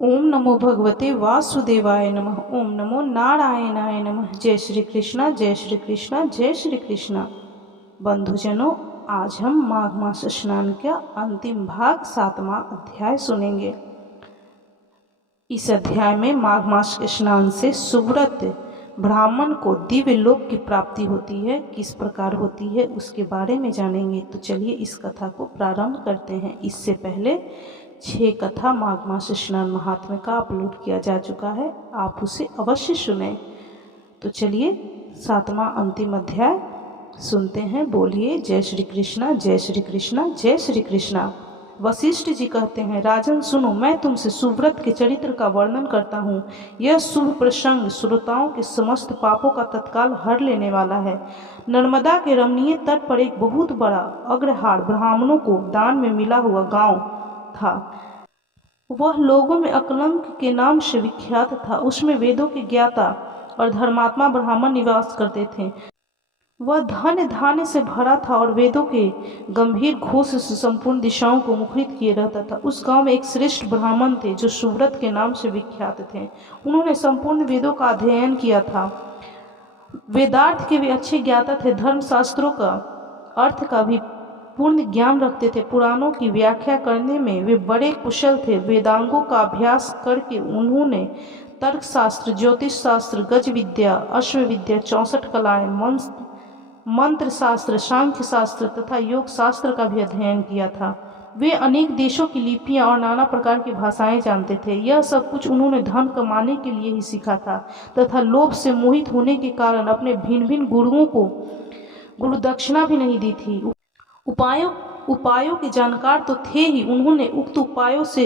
ओम नमो भगवते वासुदेवाय नमः। ओम नमो नारायणाय नमः। जय श्री कृष्णा, जय श्री कृष्णा, जय श्री कृष्णा। बंधुजनों, आज हम माघ मास स्नान का अंतिम भाग 7वां अध्याय सुनेंगे। इस अध्याय में माघ मास के स्नान से सुव्रत ब्राह्मण को दिव्य लोक की प्राप्ति होती है। किस प्रकार होती है उसके बारे में जानेंगे। तो चलिए इस कथा को प्रारंभ करते हैं। इससे पहले 6 कथा माघ मास स्नान महात्म्य का अपलोड किया जा चुका है, आप उसे अवश्य सुने। तो चलिए 7वां अंतिम अध्याय सुनते हैं। बोलिए जय श्री कृष्णा, जय श्री कृष्णा, जय श्री कृष्णा। वशिष्ठ जी कहते हैं, राजन सुनो, मैं तुमसे सुव्रत के चरित्र का वर्णन करता हूँ। यह शुभ प्रसंग श्रोताओं के समस्त पापों का तत्काल हर लेने वाला है। नर्मदा के रमणीय तट पर एक बहुत बड़ा अग्रहार ब्राह्मणों को दान में मिला हुआ गांव था। वह लोगों में अकलंक के नाम से विख्यात था। उसमें वेदों के ज्ञाता और धर्मात्मा ब्राह्मण निवास करते थे। वह धन धान्य से भरा था और वेदों के गंभीर घोष से संपूर्ण दिशाओं को मुखरित किए रहता था। उस गांव में एक श्रेष्ठ ब्राह्मण थे जो सुव्रत के नाम से विख्यात थे। उन्होंने संपूर्ण वेदों का अध्ययन किया था। वेदार्थ के वे अच्छे ज्ञाता थे। धर्मशास्त्रों का अर्थ का भी पूर्ण ज्ञान रखते थे। पुराणों की व्याख्या करने में वे बड़े कुशल थे। वेदांगों का अभ्यास करके उन्होंने तर्कशास्त्र, ज्योतिष शास्त्र, गज विद्या, अश्व विद्या, 64 कलाएं, मंत्र शास्त्र, सांख्य शास्त्र तथा योग शास्त्र का भी अध्ययन किया था। वे अनेक देशों की लिपियां और नाना प्रकार की भाषाएं जानते थे। यह सब कुछ उन्होंने धन कमाने के लिए ही सीखा था तथा लोभ से मोहित होने के कारण अपने भिन्न भिन्न गुरुओं को गुरु दक्षिणा भी नहीं दी थी। उपायों के जानकार तो थे ही। उन्होंने उक्त उपायों से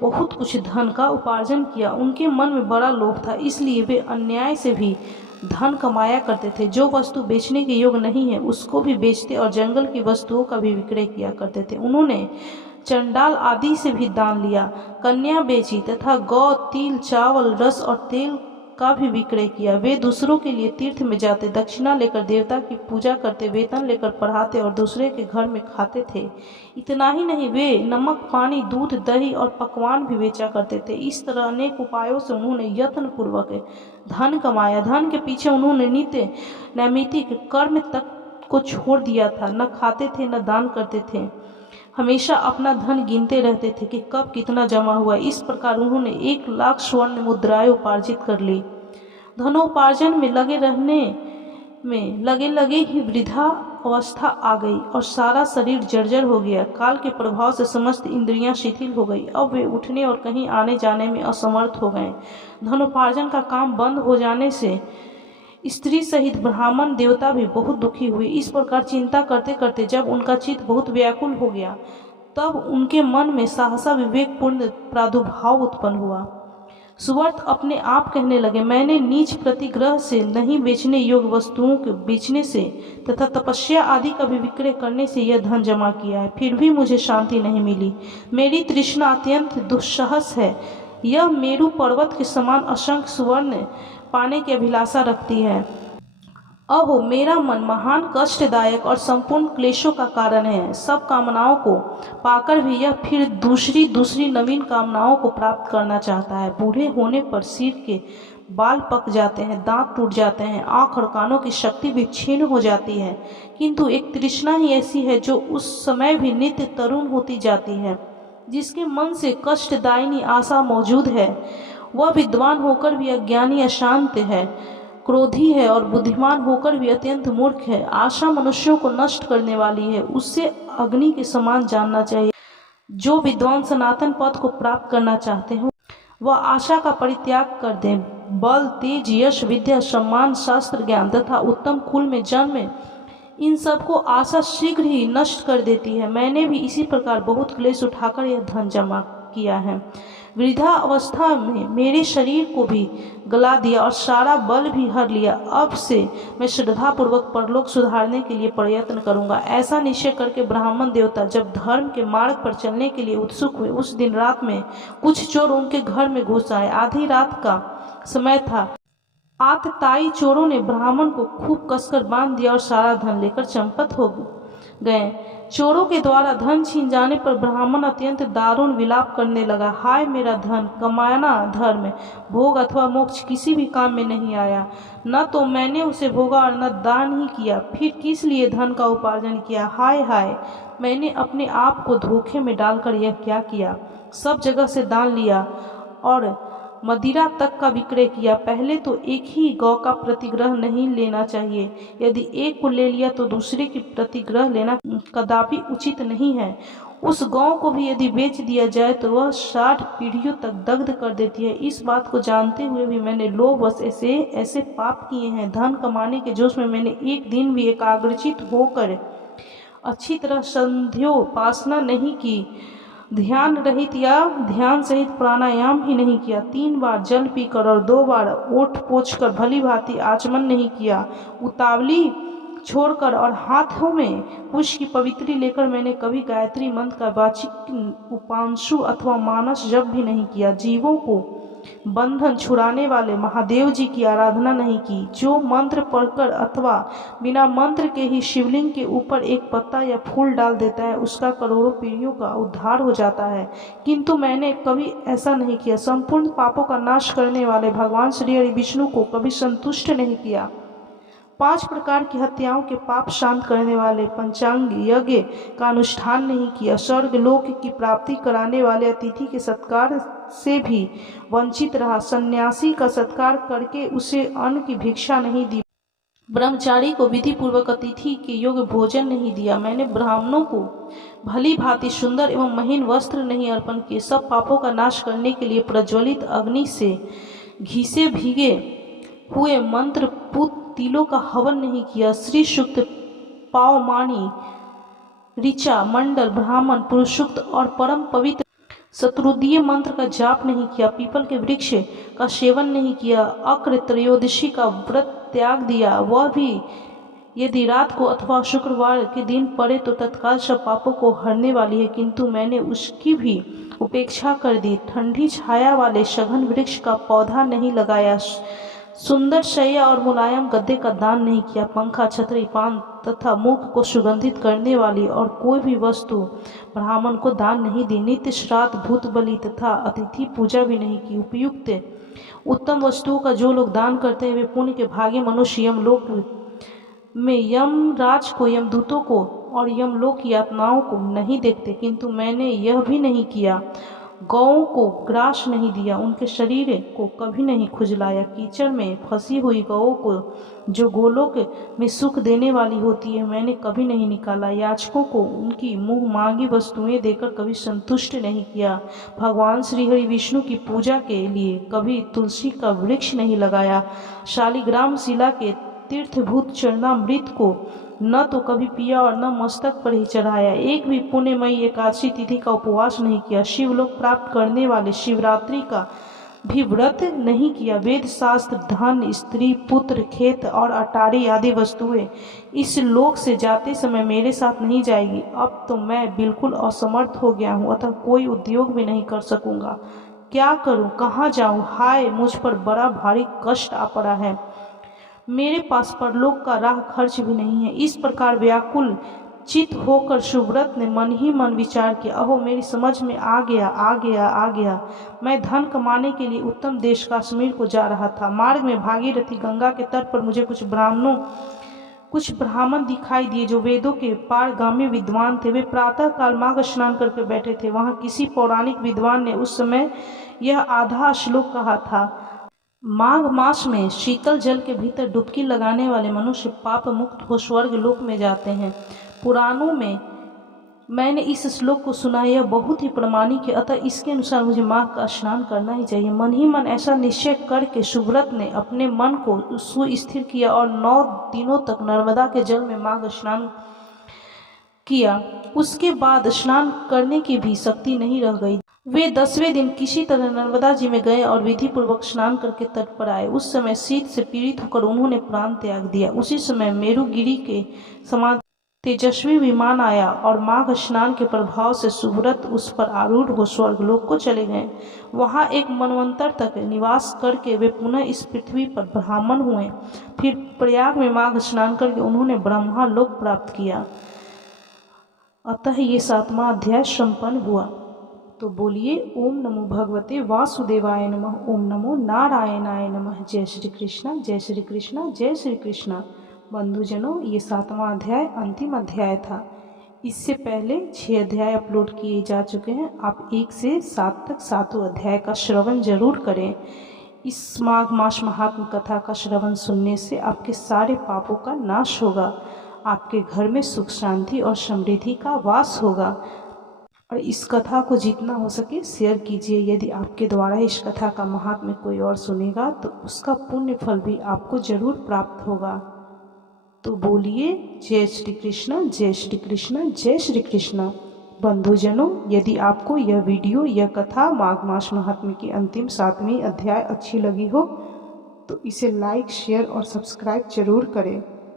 बहुत कुछ धन का उपार्जन किया। उनके मन में बड़ा लोभ था, इसलिए वे अन्याय से भी धन कमाया करते थे। जो वस्तु बेचने के योग्य नहीं है उसको भी बेचते और जंगल की वस्तुओं का भी विक्रय किया करते थे। उन्होंने चंडाल आदि से भी दान लिया, कन्या बेची तथा गौ, तिल, चावल, रस और तेल का भी विक्रय किया। वे दूसरों के लिए तीर्थ में जाते, दक्षिणा लेकर देवता की पूजा करते, वेतन लेकर पढ़ाते और दूसरे के घर में खाते थे। इतना ही नहीं, वे नमक, पानी, दूध, दही और पकवान भी बेचा करते थे। इस तरह अनेक उपायों से उन्होंने यत्न पूर्वक धन कमाया। धन के पीछे उन्होंने नित्य नैमित्तिक कर्म तक को छोड़ दिया था। न खाते थे न दान करते थे। हमेशा अपना धन गिनते रहते थे कि कब कितना जमा हुआ। इस प्रकार उन्होंने 1 लाख स्वर्ण मुद्राएं उपार्जित कर ली। धनोपार्जन में लगे ही वृद्धा अवस्था आ गई और सारा शरीर जर्जर हो गया। काल के प्रभाव से समस्त इंद्रियां शिथिल हो गई। अब वे उठने और कहीं आने जाने में असमर्थ हो गए। धनोपार्जन का काम बंद हो जाने से स्त्री सहित ब्राह्मण देवता भी बहुत दुखी हुए। इस प्रकार चिंता करते करते जब उनका चित्त बहुत व्याकुल हो गया, तब उनके मन में सहसा विवेकपूर्ण प्रादुर्भाव उत्पन्न हुआ। सुवर्त अपने आप कहने लगे, मैंने नीच प्रतिग्रह से, नहीं बेचने योग्य वस्तुओं के बेचने से तथा तपस्या आदि का भी विक्रय करने से यह धन जमा किया है, फिर भी मुझे शांति नहीं मिली। मेरी तृष्णा अत्यंत दुस्सहस है। यह मेरु पर्वत के समान असंख्य सुवर्ण पाने की अभिलाषा रखती है। अब मेरा मन महान कष्टदायक और संपूर्ण क्लेशों का कारण है। सब कामनाओं को पाकर भी यह फिर दूसरी नवीन कामनाओं को प्राप्त करना चाहता है। बूढ़े होने पर सिर के बाल पक जाते हैं, दांत टूट जाते हैं, आँख और कानों की शक्ति भी क्षीण हो जाती है, किंतु एक तृष्णा ही ऐसी है जो उस समय भी नित्य तरुण होती जाती है। जिसके मन से कष्टदायिनी आशा मौजूद है, वह विद्वान होकर भी अज्ञानी, अशांत है, क्रोधी है और बुद्धिमान होकर भी अत्यंत मूर्ख है। आशा मनुष्यों को नष्ट करने वाली है, उससे अग्नि के समान जानना चाहिए। जो विद्वान सनातन पद को प्राप्त करना चाहते हो वह आशा का परित्याग कर दें। बल, तेज, यश, विद्या, सम्मान, शास्त्र ज्ञान तथा उत्तम कुल में जन्म, इन सबको आशा शीघ्र ही नष्ट कर देती है। मैंने भी इसी प्रकार बहुत क्लेश उठाकर यह धन जमा किया है। वृद्धा अवस्था में मेरे शरीर को भी गला दिया और सारा बल भी हर लिया। अब से मैं श्रद्धापूर्वक परलोक सुधारने के लिए प्रयत्न करूंगा। ऐसा निश्चय करके ब्राह्मण देवता जब धर्म के मार्ग पर चलने के लिए उत्सुक हुए, उस दिन रात में कुछ चोर उनके घर में घुस आए। आधी रात का समय था। आतताई चोरों ने ब्राह्मण को खूब कसकर बांध दिया और सारा धन लेकर चंपत हो गए। चोरों के द्वारा धन छीन जाने पर ब्राह्मण अत्यंत दारुण विलाप करने लगा। हाय मेरा धन, कमाना धर्म, भोग अथवा मोक्ष किसी भी काम में नहीं आया। न तो मैंने उसे भोगा और न दान ही किया, फिर किस लिए धन का उपार्जन किया। हाय हाय, मैंने अपने आप को धोखे में डालकर यह क्या किया। सब जगह से दान लिया और मदिरा तक का विक्रय किया। पहले तो एक ही गौ का प्रतिग्रह नहीं लेना चाहिए। यदि एक को ले लिया तो दूसरे की प्रतिग्रह लेना कदापि उचित नहीं है। उस गौ को भी यदि बेच दिया जाए तो वह 60 पीढ़ियों तक दग्ध कर देती है। इस बात को जानते हुए भी मैंने लोभवश ऐसे पाप किए हैं। धन कमाने के जोश में मैंने एक दिन भी एकाग्रचित होकर अच्छी तरह संध्योपासना नहीं की, ध्यान रहित या ध्यान सहित प्राणायाम ही नहीं किया, 3 बार जल पीकर और 2 बार ओठ पोंछकर भली भांति आचमन नहीं किया, उतावली छोड़कर और हाथों में कुश की पवित्री लेकर मैंने कभी गायत्री मंत्र का वाचिक उपांशु अथवा मानस जप भी नहीं किया। जीवों को बंधन छुड़ाने वाले महादेव जी की आराधना नहीं की। जो मंत्र पढ़कर अथवा बिना मंत्र के ही शिवलिंग के ऊपर एक पत्ता या फूल डाल देता है उसका करोड़ों पीढ़ियों का उद्धार हो जाता है, किंतु मैंने कभी ऐसा नहीं किया। संपूर्ण पापों का नाश करने वाले भगवान श्री हरि विष्णु को कभी संतुष्ट नहीं किया। 5 प्रकार की हत्याओं के पाप शांत करने वाले पंचांग यज्ञ का अनुष्ठान नहीं किया। स्वर्ग लोक की प्राप्ति कराने वाले अतिथि के सत्कार से भी वंचित रहा। सन्यासी का सत्कार करके उसे अन्न की भिक्षा नहीं दी। ब्रह्मचारी को विधि पूर्वक अतिथि के योग्य भोजन नहीं दिया। मैंने ब्राह्मणों को भली भांति सुंदर एवं महीन वस्त्र नहीं अर्पण किए। सब पापों का नाश करने के लिए प्रज्वलित अग्नि से घी से भीगे हुए मंत्र पुत तिलों का हवन नहीं किया। श्री सूक्त, पावमानी, ऋचा, मंडल, ब्राह्मण, पुरुषोक्त और परम पवित्र शत्रुदीय मंत्र का जाप नहीं किया। पीपल के वृक्ष का सेवन नहीं किया। अक्र त्रयोदशी का व्रत त्याग दिया, वह भी यदि रात को अथवा शुक्रवार के दिन पड़े तो तत्काल सब पापों को हरने वाली है, किंतु मैंने उसकी भी उपेक्षा कर दी। ठंडी छाया वाले सघन वृक्ष का पौधा नहीं लगाया। सुंदर शैया और मुलायम गद्दे का दान नहीं किया। पंखा, छतरी, पान तथा मुख को सुगंधित करने वाली और कोई भी वस्तु ब्राह्मण को दान नहीं दी। नित्य श्राद्ध, भूत बलि तथा अतिथि पूजा भी नहीं की। उपयुक्त उत्तम वस्तुओं का जो लोग दान करते हैं वे पुण्य के भागी मनुष्य यमलोक में यमराज को, यमदूतों को और यमलोक की आत्माओं को नहीं देखते, किंतु मैंने यह भी नहीं किया। गौओं को ग्रास नहीं दिया, उनके शरीर को कभी नहीं खुजलाया। कीचड़ में फंसी हुई गौओं को जो गोलोक में सुख देने वाली होती है मैंने कभी नहीं निकाला। याचकों को उनकी मुँह मांगी वस्तुएं देकर कभी संतुष्ट नहीं किया। भगवान श्री हरि विष्णु की पूजा के लिए कभी तुलसी का वृक्ष नहीं लगाया। शालिग्राम शिला के तीर्थभूत चरणामृत को न तो कभी पिया और न मस्तक पर ही चढ़ाया। एक भी पुण्यमयी एकादशी तिथि का उपवास नहीं किया। शिवलोक प्राप्त करने वाले शिवरात्रि का भी व्रत नहीं किया। वेद शास्त्र, धन, स्त्री, पुत्र, खेत और अटारी आदि वस्तुएं इस लोक से जाते समय मेरे साथ नहीं जाएगी। अब तो मैं बिल्कुल असमर्थ हो गया हूँ, अतः कोई उद्योग भी नहीं कर सकूंगा। क्या करूँ, कहाँ जाऊँ? हाय, मुझ पर बड़ा भारी कष्ट आ पड़ा है। मेरे पास परलोक का राह खर्च भी नहीं है। इस प्रकार व्याकुल चित होकर सुव्रत ने मन ही मन विचार किया, अहो मेरी समझ में आ गया। मैं धन कमाने के लिए उत्तम देश कश्मीर को जा रहा था। मार्ग में भागीरथी गंगा के तट पर मुझे कुछ ब्राह्मण दिखाई दिए जो वेदों के पारगामी विद्वान थे। वे प्रातः काल माघ स्नान करके बैठे थे। वहाँ किसी पौराणिक विद्वान ने उस समय यह आधा श्लोक कहा था, माघ मास में शीतल जल के भीतर डुबकी लगाने वाले मनुष्य पाप मुक्त हो स्वर्ग लोक में जाते हैं। पुराणों में मैंने इस श्लोक को सुना, यह बहुत ही प्रमाणिक है, अतः इसके अनुसार मुझे माघ का स्नान करना ही चाहिए। मन ही मन ऐसा निश्चय करके सुव्रत ने अपने मन को सुस्थिर किया और 9 दिनों तक नर्मदा के जल में माघ स्नान किया। उसके बाद स्नान करने की भी शक्ति नहीं रह गई। वे 10वें दिन किसी तरह नर्मदा जी में गए और विधि पूर्वक स्नान करके तट पर आए। उस समय शीत से पीड़ित होकर उन्होंने प्राण त्याग दिया। उसी समय मेरुगिरी के समान तेजस्वी विमान आया और माघ स्नान के प्रभाव से सुव्रत उस पर आरूढ़ हो स्वर्गलोक को चले गए। वहाँ एक मनवंतर तक निवास करके वे पुनः इस पृथ्वी पर ब्राह्मण हुए। फिर प्रयाग में माघ स्नान करके उन्होंने ब्रह्मा लोक प्राप्त किया। अतः ये 7वां अध्याय संपन्न हुआ। तो बोलिए ओम नमो भगवते वासुदेवाय नमः, ओम नमो नारायणाय नमः। जय श्री कृष्णा, जय श्री कृष्णा, जय श्री कृष्णा। बंधुजनों, ये 7वां अध्याय अंतिम अध्याय था। इससे पहले 6 अध्याय अपलोड किए जा चुके हैं। आप 1 से 7 तक सातों अध्याय का श्रवण जरूर करें। इस माघ मास महात्म कथा का श्रवण सुनने से आपके सारे पापों का नाश होगा, आपके घर में सुख शांति और समृद्धि का वास होगा। और इस कथा को जितना हो सके शेयर कीजिए। यदि आपके द्वारा इस कथा का महात्म्य कोई और सुनेगा तो उसका पुण्य फल भी आपको जरूर प्राप्त होगा। तो बोलिए जय श्री कृष्ण, जय श्री कृष्ण, जय श्री कृष्ण। बंधुजनों, यदि आपको यह वीडियो, यह कथा माघ मास महात्म्य की अंतिम 7वीं अध्याय अच्छी लगी हो तो इसे लाइक, शेयर और सब्सक्राइब जरूर करें।